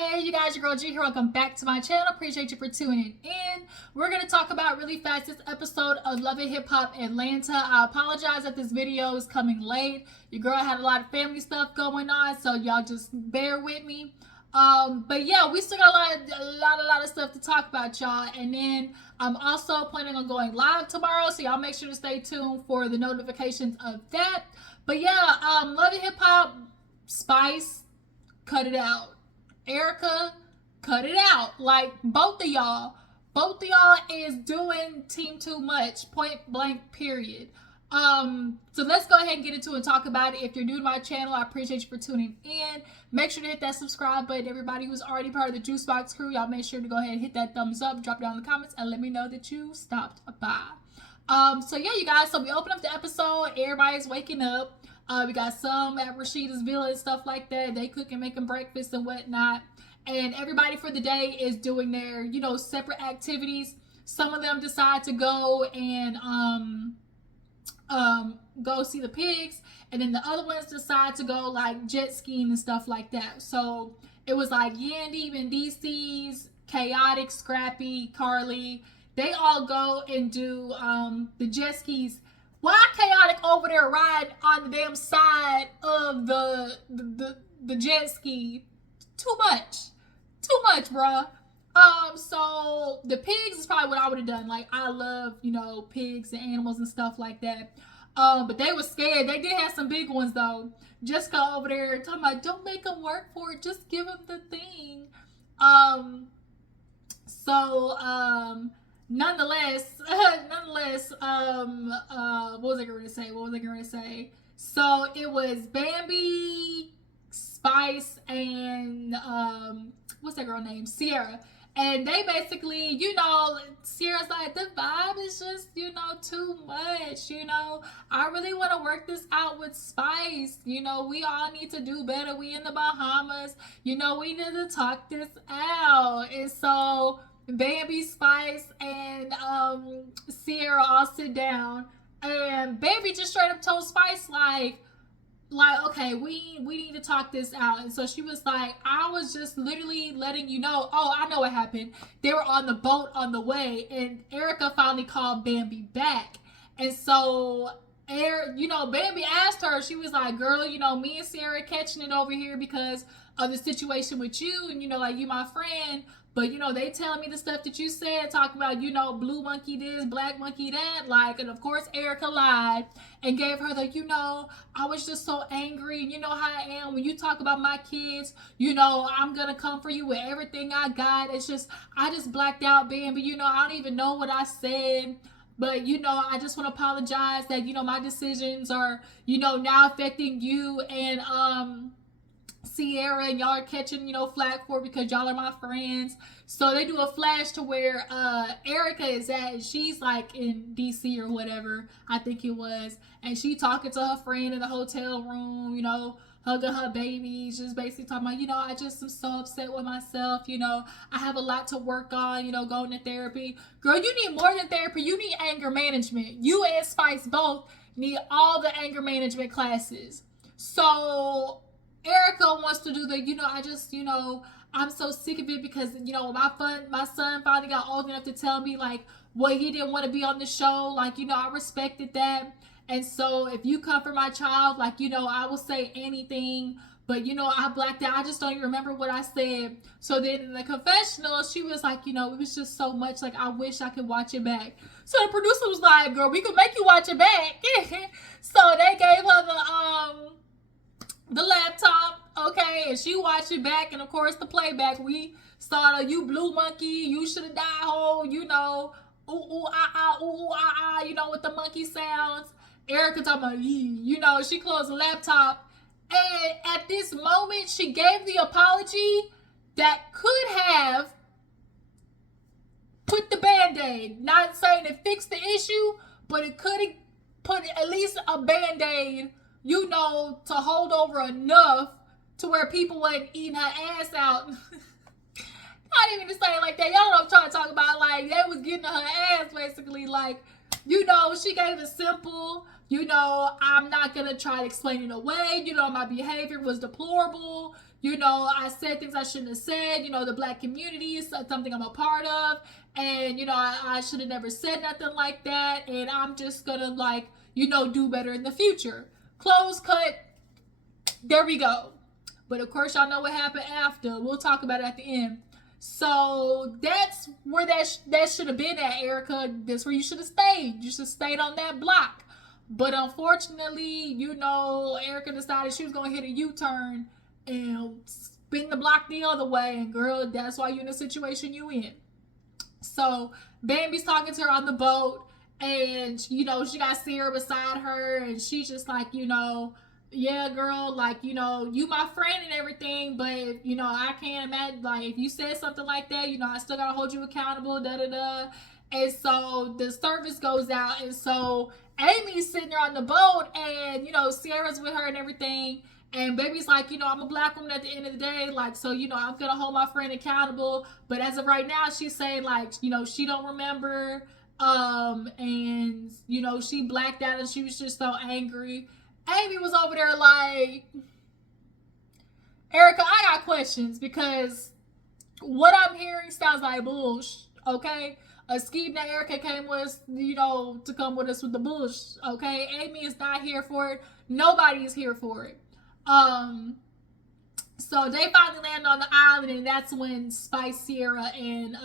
Hey, you guys, your girl G here. Welcome back to my channel. Appreciate you for tuning in. We're going to talk about really fast this episode of Love and Hip Hop Atlanta. I apologize that this video is coming late. Your girl had a lot of family stuff going on, so y'all just bear with me. But yeah, we still got a lot of stuff to talk about, y'all. And then I'm also planning on going live tomorrow, so y'all make sure to stay tuned for the notifications of that. But yeah, Love and Hip Hop, Spice, cut it out. Erica, cut it out. Like, both of y'all is doing team too much, point blank, period. So let's go ahead and get into it and talk about it. If you're new to my channel, I appreciate you for tuning in. Make sure to hit that subscribe button. Everybody who's already part of the Juice Box crew, y'all make sure to go ahead and hit that thumbs up, drop down in the comments, and let me know that you stopped by. So yeah, you guys, so we open up the episode, everybody's waking up. We got some at Rashida's villa and stuff like that. They cooking, making breakfast and whatnot. And everybody for the day is doing their, separate activities. Some of them decide to go and go see the pigs. And then the other ones decide to go like jet skiing and stuff like that. So it was like Yandy, Bendices, Chaotic, Scrappy, Carly. They all go and do the jet skis. Why Chaotic over there riding on the damn side of the jet ski? Too much, bruh. So the pigs is probably what I would have done. Like, I love, pigs and animals and stuff like that. But they were scared. They did have some big ones though. Just go over there talking about, don't make them work for it. Just give them the thing. Nonetheless, what was I going to say? So it was Bambi, Spice, and, what's that girl name? Sierra. And they basically, Sierra's like, the vibe is just, too much, I really want to work this out with Spice. We all need to do better. We in the Bahamas. We need to talk this out. And so Bambi, Spice, and Sierra all sit down, and Bambi just straight up told Spice like, okay, we need to talk this out. And so she was like, I was just literally letting you know. Oh, I know what happened. They were on the boat on the way, and Erica finally called Bambi back. And so Bambi asked her, she was like, girl, me and Sierra catching it over here because of the situation with you, and like, you my friend. But, they telling me the stuff that you said, talking about, blue monkey this, black monkey that, like, and of course, Erica lied and gave her the, I was just so angry, and you know how I am when you talk about my kids, I'm going to come for you with everything I got. It's just, I just blacked out, Bambi, I don't even know what I said. But, I just want to apologize that, my decisions are, now affecting you and, Sierra, and y'all are catching, flack for it because y'all are my friends. So they do a flash to where Erica is at, and she's like in DC or whatever, I think it was, and she talking to her friend in the hotel room, hugging her baby, just basically talking about, I just am so upset with myself, I have a lot to work on, going to therapy. Girl, you need more than therapy. You need anger management. You and Spice both need all the anger management classes. So Erica wants to do the, I just, I'm so sick of it because, my son finally got old enough to tell me, like, what he didn't want to be on the show. Like, I respected that. And so if you come for my child, like, I will say anything. But, I blacked out. I just don't even remember what I said. So then in the confessional, she was like, it was just so much. Like, I wish I could watch it back. So the producer was like, girl, we could make you watch it back. So they gave her the laptop, okay, and she watched it back, and of course the playback, we saw the, you blue monkey, you should have died whole, ooh, ooh, ah, ooh, ooh, ah, with the monkey sounds. Erica talking about, she closed the laptop, and at this moment, she gave the apology that could have put the Band-Aid, not saying it fixed the issue, but it could have put at least a Band-Aid, to hold over enough to where people wasn't eating her ass out. Not even to say it like that. Y'all know what I'm trying to talk about. Like, they was getting her ass, basically. Like, she gave a simple, I'm not going to try to explain it away. My behavior was deplorable. You know, I said things I shouldn't have said. You know, the black community is something I'm a part of. And, you know, I should have never said nothing like that. And I'm just going to, like, you know, do better in the future. Close cut. There we go. But of course, y'all know what happened after. We'll talk about it at the end. So that's where that should have been at, Erica. That's where you should have stayed. You should have stayed on that block. But unfortunately, you know, Erica decided she was going to hit a U-turn and spin the block the other way. And girl, that's why you're in the situation you in. So Bambi's talking to her on the boat. And, you know, she got Sierra beside her. And she's just like, you know, yeah, girl, like, you know, you my friend and everything, but, you know, I can't imagine, like, if you said something like that, you know, I still gotta hold you accountable, da-da-da. And so the service goes out, and so Amy's sitting there on the boat, and, you know, Sierra's with her and everything, and Baby's like, you know, I'm a black woman at the end of the day, like, so, you know, I'm gonna hold my friend accountable, but as of right now, she's saying, like, you know, she don't remember, and, you know, she blacked out, and she was just so angry. Amy was over there like, Erica, I got questions because what I'm hearing sounds like bullshit, okay? A scheme that Erica came with, you know, to come with us with the bullshit, okay? Amy is not here for it. Nobody is here for it. So they finally land on the island, and that's when Spice, Sierra, and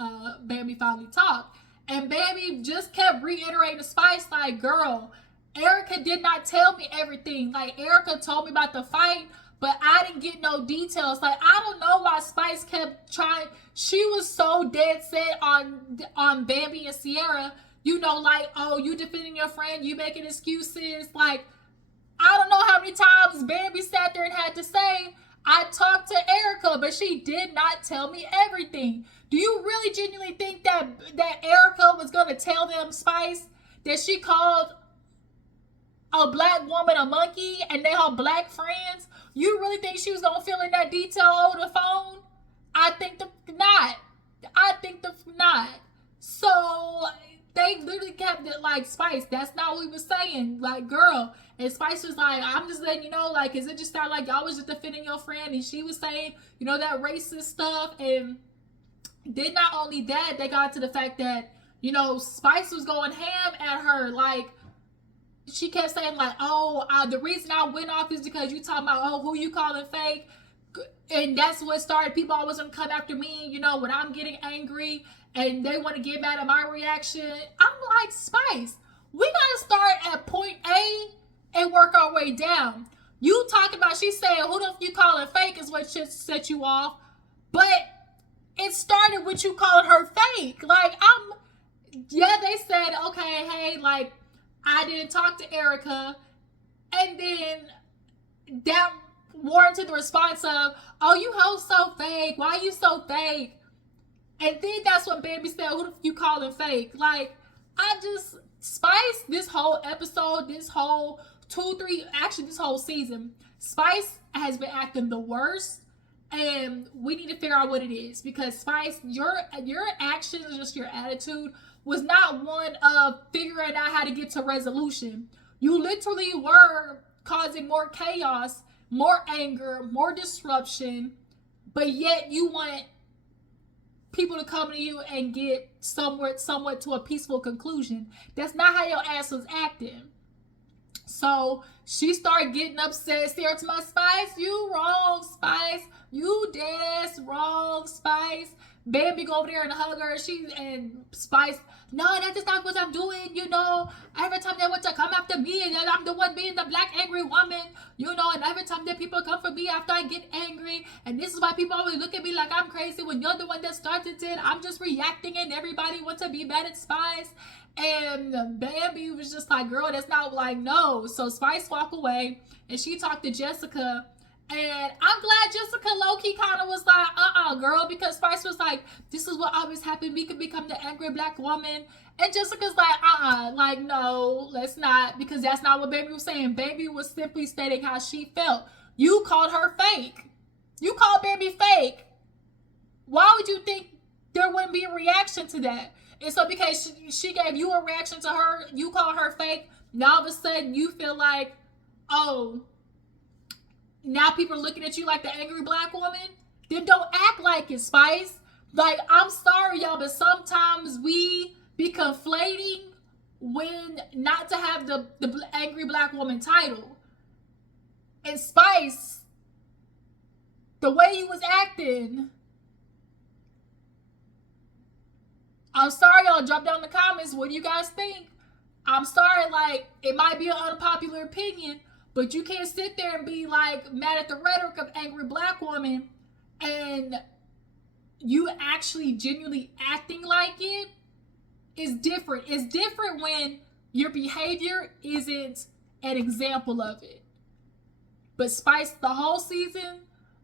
Bambi finally talked. And Bambi just kept reiterating to Spice, like, girl, Erica did not tell me everything. Like, Erica told me about the fight, but I didn't get no details. Like, I don't know why Spice kept trying. She was so dead set on Bambi and Sierra. You know, like, oh, you defending your friend, you making excuses. Like, I don't know how many times Bambi sat there and had to say, I talked to Erica, but she did not tell me everything. Do you really genuinely think that Erica was going to tell them, Spice, that she called a black woman a monkey and they are black friends? You really think she was gonna fill in that detail over the phone? I think not. So they literally kept it like, Spice, that's not what we was saying. Like, girl. And Spice was like, I'm just letting you know, like, is it just sound like y'all was just defending your friend? And she was saying, you know, that racist stuff. And then not only that, they got to the fact that, you know, Spice was going ham at her, like, she kept saying, like, oh, the reason I went off is because you talking about, oh, who you calling fake? And that's what started. People always want to come after me, you know, when I'm getting angry and they want to get mad at my reaction. I'm like, Spice, we got to start at point A and work our way down. You talking about, she said, who the f you calling fake is what should set you off. But it started with you calling her fake. Like, yeah, they said, okay, hey, like, I didn't talk to Erica, and then that warranted the response of, oh, you hoes so fake, why you so fake? And then that's when Bambi said, who the f you calling fake? Like, Spice, this whole episode, this whole this whole season, Spice has been acting the worst, and we need to figure out what it is, because Spice, your actions, just your attitude, was not one of figuring out how to get to resolution. You literally were causing more chaos, more anger, more disruption, but yet you want people to come to you and get somewhat to a peaceful conclusion. That's not how your ass was acting. So she started getting upset. Sarah to my Spice, you wrong, Spice. You dead ass wrong, Spice. Bambi go over there and hug her. And Spice, no, that's just not what I'm doing, you know. Every time they want to come after me, and I'm the one being the black angry woman, you know, and every time that people come for me after I get angry, and this is why people always look at me like I'm crazy when you're the one that started it. I'm just reacting and everybody wants to be mad at Spice. And Bambi was just like, girl, that's not, like, no. So Spice walked away and she talked to Jessica. And I'm glad Jessica low-key kind of was like, girl, because Spice was like, this is what always happened. We could become the angry black woman. And Jessica's like, like, no, let's not, because that's not what Bambi was saying. Bambi was simply stating how she felt. You called her fake. You called Bambi fake. Why would you think there wouldn't be a reaction to that? And so because she gave you a reaction to her, you call her fake, now all of a sudden you feel like, oh, now people are looking at you like the angry black woman, then don't act like it, Spice. Like, I'm sorry, y'all, but sometimes we be conflating when not to have the angry black woman title. And Spice, the way you was acting, I'm sorry, y'all. Drop down in the comments. What do you guys think? I'm sorry, like, it might be an unpopular opinion, but you can't sit there and be like mad at the rhetoric of angry black woman and you actually genuinely acting like it is different. It's different when your behavior isn't an example of it. But Spice, the whole season,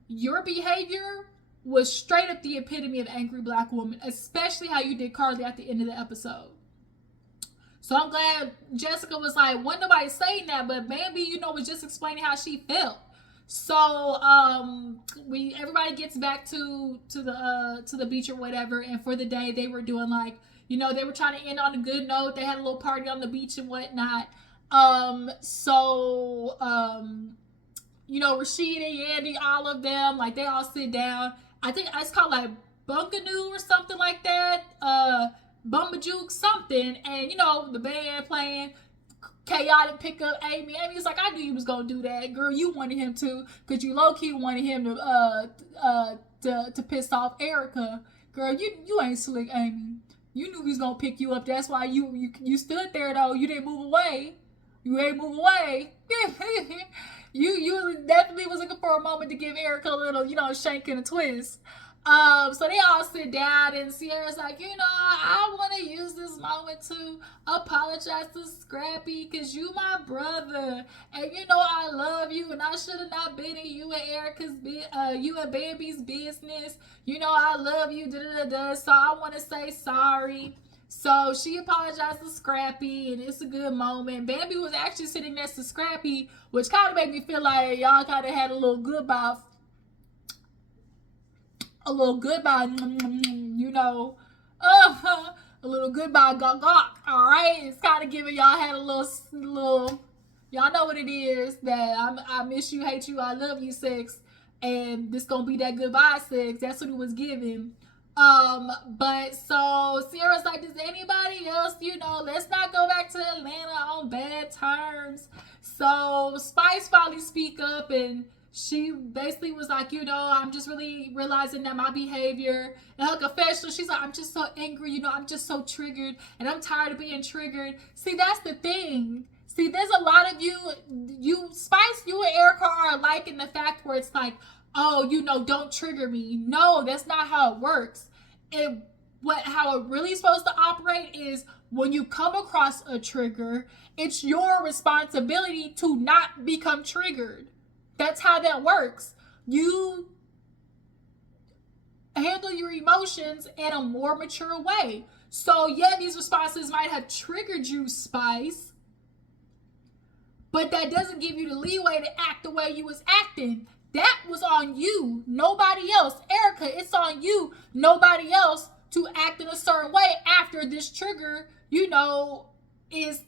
your behavior was straight up the epitome of angry black woman, especially how you did Carly at the end of the episode. So I'm glad Jessica was like, wasn't nobody saying that, but Bambi, you know, was just explaining how she felt. So everybody gets back to the beach or whatever, and for the day they were doing like, you know, they were trying to end on a good note. They had a little party on the beach and whatnot. You know, Rashida, Yandy, all of them, like they all sit down. I think it's called like Bunkanoo or something like that. Bumbajuke something, and you know, the band playing. Chaotic pick up Amy. Amy's like, I knew you was gonna do that, girl. You wanted him to, cause you low key wanted him to piss off Erica, girl. You ain't slick, Amy. You knew he was gonna pick you up. That's why you stood there though. You didn't move away. You ain't move away. You definitely was looking for a moment to give Erica a little, you know, shake and a twist. So they all sit down, and Sierra's like, you know, I want to use this moment to apologize to Scrappy, because you my brother, and you know I love you, and I should have not been in you and you and Bambi's business. You know I love you, so I want to say sorry. So she apologized to Scrappy, and it's a good moment. Bambi was actually sitting next to Scrappy, which kind of made me feel like y'all kind of had a little goodbye, you know, a little goodbye, gawk. All right, it's kind of giving y'all had a little, y'all know what it is, that I miss you, hate you, I love you sex, and this gonna be that goodbye sex. That's what it was giving. But so Sierra's like, does anybody else, you know, let's not go back to Atlanta on bad terms. So Spice finally speak up, and she basically was like, you know, I'm just really realizing that my behavior, and her confession, she's like, I'm just so angry, you know, I'm just so triggered, and I'm tired of being triggered. See, that's the thing. See, there's a lot of you Spice, you and Erica are alike in the fact where it's like, oh, you know, don't trigger me. No, that's not how it works. How it really is supposed to operate is when you come across a trigger, it's your responsibility to not become triggered. That's how that works. You handle your emotions in a more mature way. So yeah, these responses might have triggered you, Spice, but that doesn't give you the leeway to act the way you was acting. That was on you, nobody else. Erica, it's on you, nobody else, to act in a certain way after this trigger, you know, is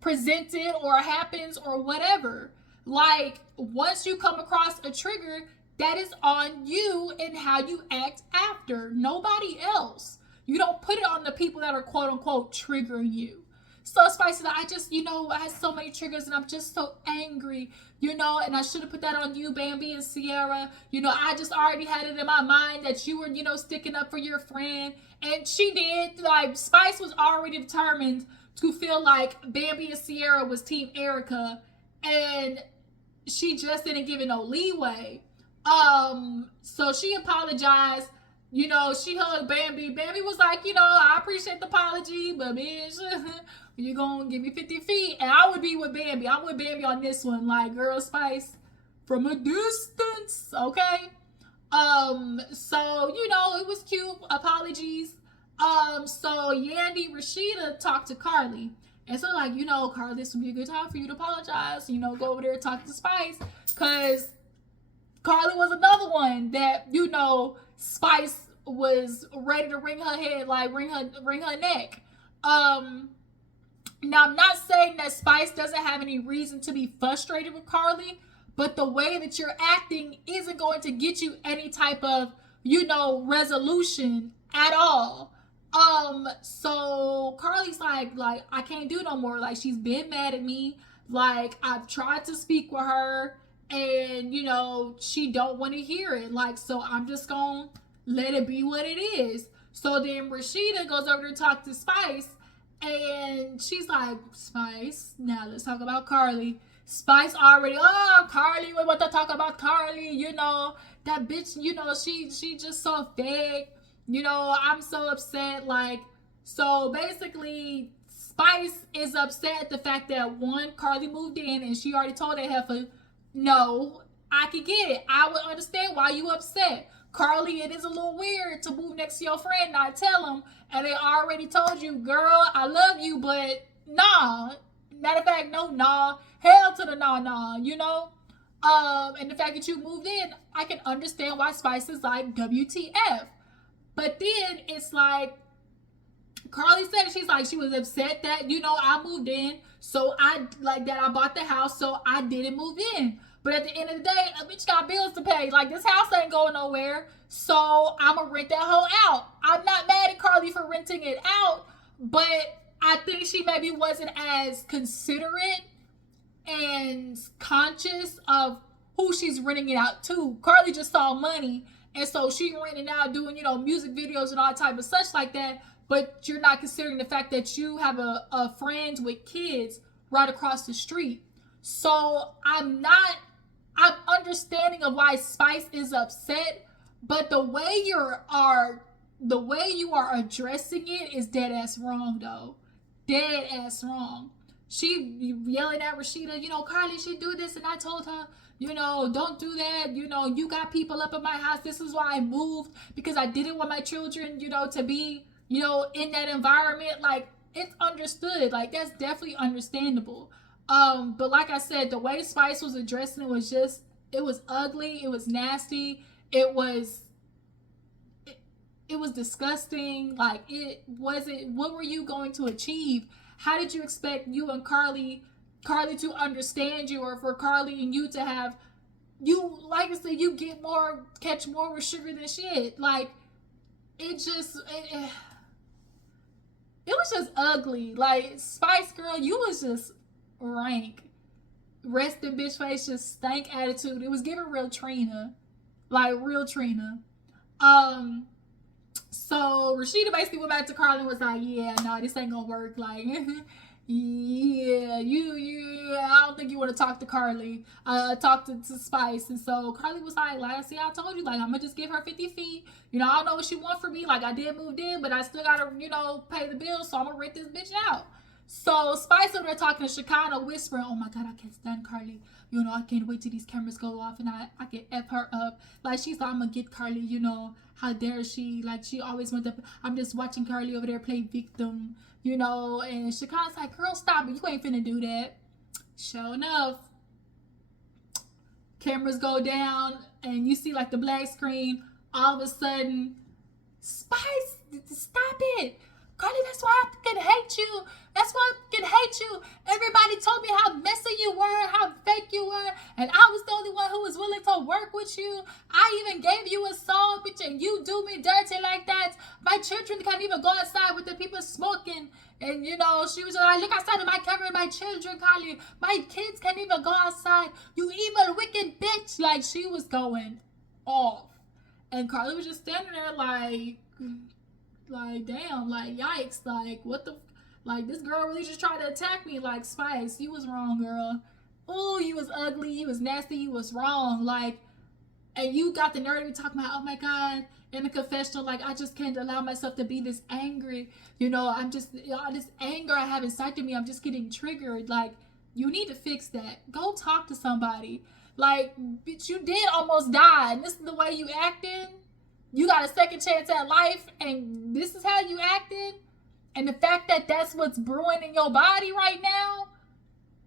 presented or happens or whatever. Like, once you come across a trigger, that is on you and how you act after, nobody else. You don't put it on the people that are quote unquote triggering you. So Spicy, I just, you know, I had so many triggers and I'm just so angry, you know, and I should have put that on you, Bambi and Sierra. You know, I just already had it in my mind that you were, you know, sticking up for your friend. And she did. Like, Spice was already determined to feel like Bambi and Sierra was Team Erica. And she just didn't give it no leeway. So she apologized. You know, she hugged Bambi. Bambi was like, you know, I appreciate the apology, but bitch, you're gonna give me 50 feet. And I would be with Bambi. I'm with Bambi on this one. Like, girl, Spice, from a distance, okay? So, you know, it was cute. Apologies. So Yandy, Rashida talked to Carly. And so, like, you know, Carly, this would be a good time for you to apologize. You know, go over there and talk to Spice. Because Carly was another one that, you know, Spice was ready to wring her head, like wring her neck. Now I'm not saying that Spice doesn't have any reason to be frustrated with Carly, but the way that you're acting isn't going to get you any type of, resolution at all. So Carly's like, I can't do no more. Like, she's been mad at me. Like, I've tried to speak with her, and she don't want to hear it. Like, so I'm just gonna let it be what it is. So then Rashida goes over to talk to Spice, and she's like, Spice, now let's talk about Carly. Spice already, oh, Carly, we want to talk about Carly. That bitch, she just so fake. I'm so upset. Like, so basically, Spice is upset at the fact that, one, Carly moved in and she already told that heifer, no, I could get it. I would understand why you upset. Carly, it is a little weird to move next to your friend, not tell him, and they already told you, girl, I love you, but nah. Matter of fact, no, nah. Hell to the nah, and the fact that you moved in, I can understand why Spice is like, WTF. But then it's like, Carly said it, she's like, she was upset that, I moved in, so I bought the house, so I didn't move in. But at the end of the day, a bitch got bills to pay. Like, this house ain't going nowhere, so I'ma rent that hoe out. I'm not mad at Carly for renting it out, but I think she maybe wasn't as considerate and conscious of who she's renting it out to. Carly just saw money, and so she renting out, doing, music videos and all type of such like that, but you're not considering the fact that you have a friend with kids right across the street. So I'm understanding of why Spice is upset, but the way you are addressing it is dead ass wrong, though. Dead ass wrong. She yelling at Rashida, Carly should do this, and I told her, don't do that. You got people up in my house. This is why I moved, because I didn't want my children, to be, in that environment. Like, it's understood. Like, that's definitely understandable. But like I said, the way Spice was addressing it was just, it was ugly. It was nasty. It was disgusting. Like, it wasn't, what were you going to achieve? How did you expect you and Carly to understand you, or for Carly and you to have, like I said, you catch more with sugar than shit. Like, it was just ugly. Like, Spice Girl, you was just rank. Resting bitch face, just stank attitude. It was giving real Trina. Like, real Trina. So Rashida basically went back to Carly and was like, yeah, no, this ain't gonna work. Like, yeah, I don't think you want to talk to Carly. Talk to Spice. And so Carly was like, see, I told you, like, I'm gonna just give her 50 feet. I don't know what she want from me. Like, I did move in, but I still gotta, pay the bills, so I'm gonna rent this bitch out. So Spice over there talking to Shekinah, whispering, oh my God, I can't stand Carly. I can't wait till these cameras go off and I can F her up. Like, she's like, I'm gonna get Carly, how dare she? Like, she always went up, I'm just watching Carly over there play victim, and Shekinah's like, girl, stop it. You ain't finna do that. Sure enough, cameras go down and you see like the black screen. All of a sudden, Spice, stop it. Carly, that's why I fucking hate you. That's why I fucking hate you. Everybody told me how messy you were, how fake you were, and I was the only one who was willing to work with you. I even gave you a song, bitch, and you do me dirty like that. My children can't even go outside with the people smoking. And, she was like, look outside of my camera, my children, Carly. My kids can't even go outside. You evil, wicked bitch. Like, she was going off. And Carly was just standing there like, damn, like, yikes, like, what the, like, this girl really just tried to attack me. Like, Spice, you was wrong, girl. Oh, you was ugly, you was nasty, you was wrong. Like, and you got the nerve to be talking about, oh my God, in the confessional, like, I just can't allow myself to be this angry. I'm just, all this anger I have inside of me, I'm just getting triggered. Like, you need to fix that. Go talk to somebody. Like, bitch, you did almost die, and this is the way you acting. You got a second chance at life, and this is how you acting. And the fact that that's what's brewing in your body right now,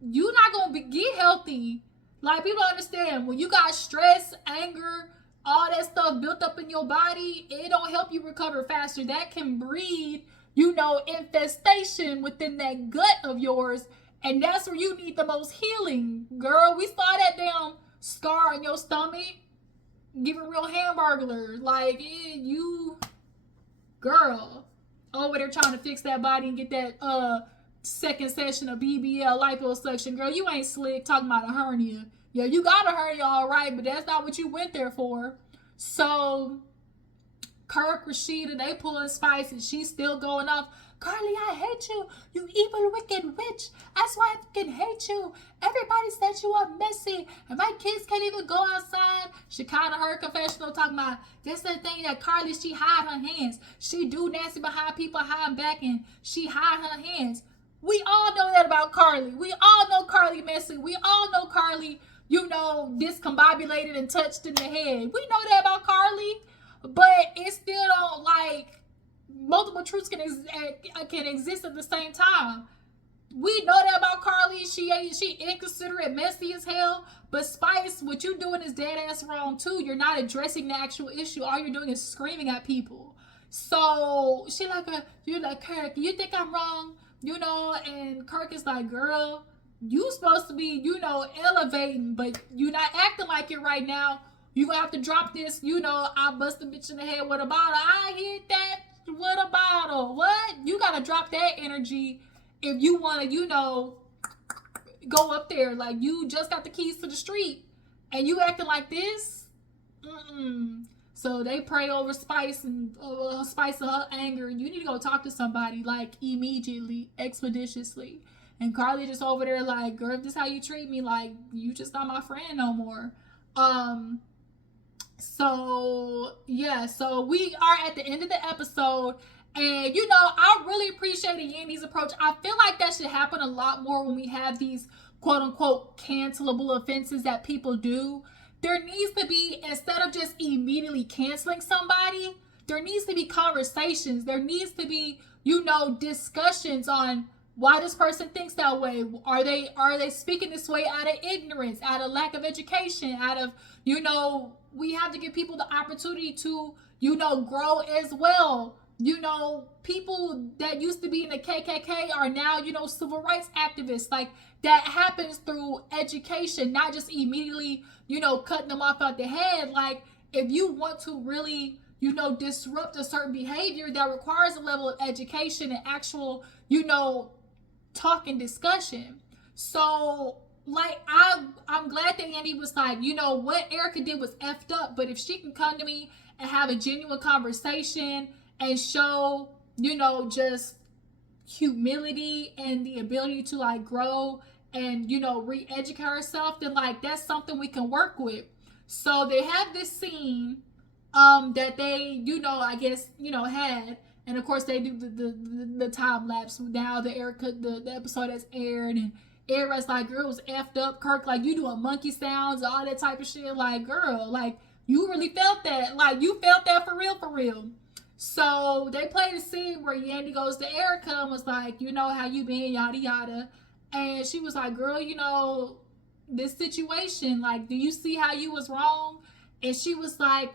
you're not going to get healthy. Like, people don't understand. When you got stress, anger, all that stuff built up in your body, it don't help you recover faster. That can breed, infestation within that gut of yours. And that's where you need the most healing. Girl, we saw that damn scar on your stomach, giving real hamburglar. Like, you, girl, over there trying to fix that body and get that second session of BBL liposuction. Girl, you ain't slick talking about a hernia. Yeah, you got a hernia, all right, but that's not what you went there for. So, Kirk, Rashida, they pulling Spice, and she's still going off. Carly, I hate you. You evil, wicked witch. That's why I fucking hate you. Everybody said you are messy, and my kids can't even go outside. She kind of heard confessional talking about, that's the thing that Carly, she hide her hands. She do nasty behind people, hide back, and she hide her hands. We all know that about Carly. We all know Carly messy. We all know Carly, discombobulated and touched in the head. We know that about Carly, but it still don't, like, multiple truths can exist at the same time. We know that about Carly. She inconsiderate, messy as hell. But Spice, what you doing is dead ass wrong too. You're not addressing the actual issue. All you're doing is screaming at people. So she like, you're like, Kirk, you think I'm wrong? And Kirk is like, girl, you supposed to be, elevating, but you not acting like it right now. You gonna have to drop this, I bust a bitch in the head with a bottle. I hit that with a bottle. What? You gotta drop that energy if you wanna, go up there. Like, you just got the keys to the street and you acting like this? So they pray over Spice and Spice of her anger. You need to go talk to somebody, like, immediately, expeditiously. And Carly just over there like, girl, if this is how you treat me, like, you just not my friend no more. So we are at the end of the episode, and I really appreciated Yandy's approach. I feel like that should happen a lot more when we have these quote unquote cancelable offenses that people do. There needs to be, instead of just immediately canceling somebody, there needs to be conversations. There needs to be, discussions on why this person thinks that way. Are they speaking this way out of ignorance, out of lack of education, out of, we have to give people the opportunity to, grow as well. People that used to be in the KKK are now, civil rights activists. Like, that happens through education, not just immediately, cutting them off out the head. Like, if you want to really, disrupt a certain behavior, that requires a level of education and actual, talk and discussion. So, like, I'm glad that Andy was like, what Erica did was effed up, but if she can come to me and have a genuine conversation and show, just humility and the ability to, like, grow and, re-educate herself, then, like, that's something we can work with. So they have this scene that they, I guess, had. And of course they do the time lapse. Now the episode has aired, and Erica's like, girl, it was effed up. Kirk, like, you doing monkey sounds, all that type of shit. Like, girl, like, you really felt that. Like, you felt that for real, for real. So they played a scene where Yandy goes to Erica and was like, how you been, yada yada. And she was like, girl, this situation, like, do you see how you was wrong? And she was like,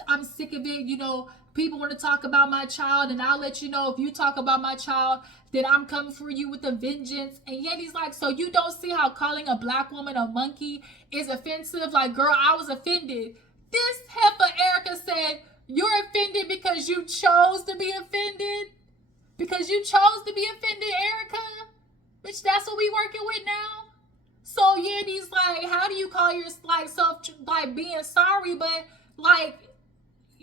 I'm sick of it. People want to talk about my child, and I'll let you know if you talk about my child, then I'm coming for you with a vengeance. And Yandy's like, so you don't see how calling a black woman a monkey is offensive? Like, girl, I was offended. This heifer Erica said, you're offended because you chose to be offended? Because you chose to be offended, Erica? Bitch, that's what we working with now? So Yandy's like, how do you call yourself like being sorry, but like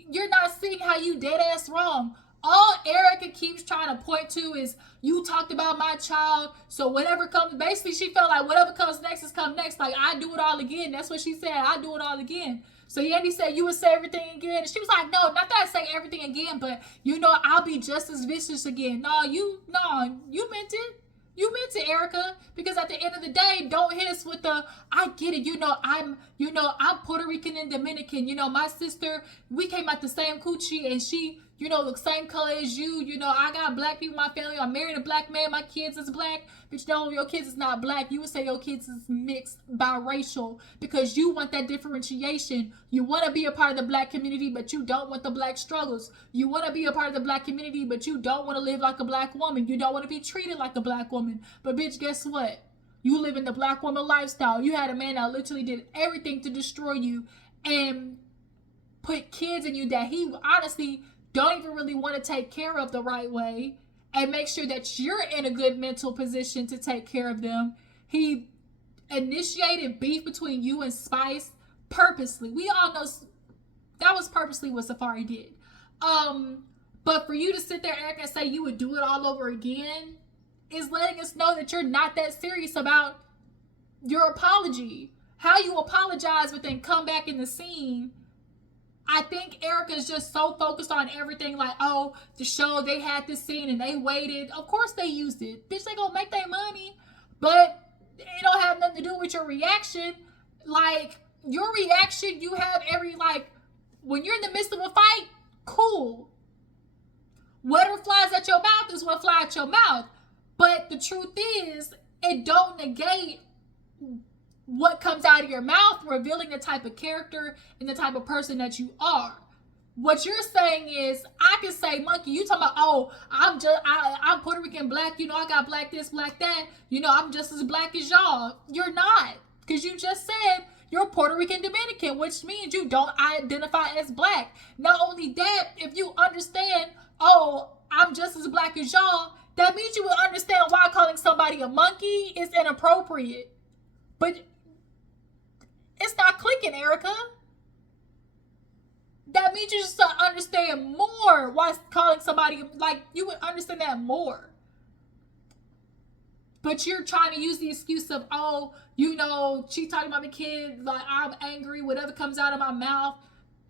you're not seeing how you dead ass wrong? All Erica keeps trying to point to is, you talked about my child, so whatever comes, basically she felt like whatever comes next is come next. Like, I do it all again. That's what she said. I do it all again. So Yandy said, you would say everything again. And she was like, no, not that I say everything again, but I'll be just as vicious again. No, you meant it. You meant it, Erica, because at the end of the day, don't hit us with the, I get it, I'm Puerto Rican and Dominican, my sister, we came out the same coochie, and she, you know, the same color as you. You know, I got black people in my family. I'm married a black man. My kids is black. But no, your kids is not black. You would say your kids is mixed biracial because you want that differentiation. You want to be a part of the black community, but you don't want the black struggles. You want to be a part of the black community, but you don't want to live like a black woman. You don't want to be treated like a black woman. But bitch, guess what? You live in the black woman lifestyle. You had a man that literally did everything to destroy you and put kids in you that he honestly don't even really want to take care of the right way and make sure that you're in a good mental position to take care of them. He initiated beef between you and Spice purposely. We all know that was purposely what Safari did. But for you to sit there, Erica, and say you would do it all over again is letting us know that you're not that serious about your apology. How you apologize but then come back in the scene. I think Erica's just so focused on everything like, oh, the show, they had this scene and they waited. Of course they used it. Bitch, they gonna make their money. But it don't have nothing to do with your reaction. Like, your reaction, you have when you're in the midst of a fight, cool. Whatever flies at your mouth is what flies at your mouth. But the truth is, it don't negate what comes out of your mouth, revealing the type of character and the type of person that you are. What you're saying is, I can say, Monkey, you talking about, oh, I'm Puerto Rican black, you know, I got black this, black that, you know, I'm just as black as y'all. You're not, because you just said you're Puerto Rican Dominican, which means you don't identify as black. Not only that, if you understand, oh, I'm just as black as y'all, that means you will understand why calling somebody a monkey is inappropriate. But it's not clicking, Erica. That means you just understand more why calling somebody, like, you would understand that more. But you're trying to use the excuse of, oh, you know, she talking about the kid, like, I'm angry, whatever comes out of my mouth.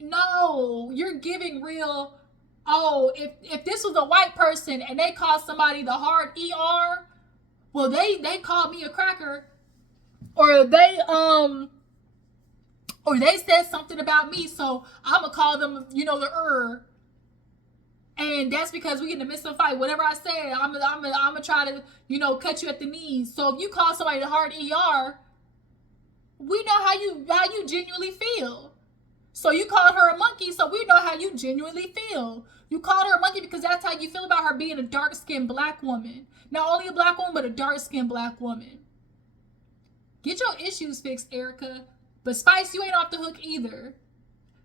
No, you're giving real, oh, if this was a white person and they called somebody the hard ER, well, they called me a cracker, or they said something about me, so I'm gonna call them, you know, the and that's because we in the midst of a fight. Whatever I say, I'm gonna try to, you know, cut you at the knees. So if you call somebody the hard ER, we know how you genuinely feel. So you called her a monkey, so we know how you genuinely feel. You called her a monkey because that's how you feel about her being a dark-skinned black woman. Not only a black woman, but a dark-skinned black woman. Get your issues fixed, Erica. But Spice, you ain't off the hook either.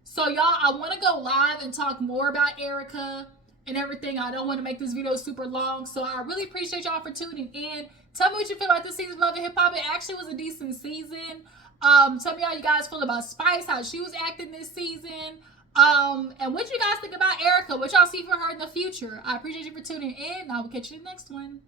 So y'all, I want to go live and talk more about Erica and everything. I don't want to make this video super long. So I really appreciate y'all for tuning in. Tell me what you feel about this season of Love and Hip Hop. It actually was a decent season. Tell me how you guys feel about Spice, how she was acting this season. And what you guys think about Erica, what y'all see for her in the future. I appreciate you for tuning in. I will catch you in the next one.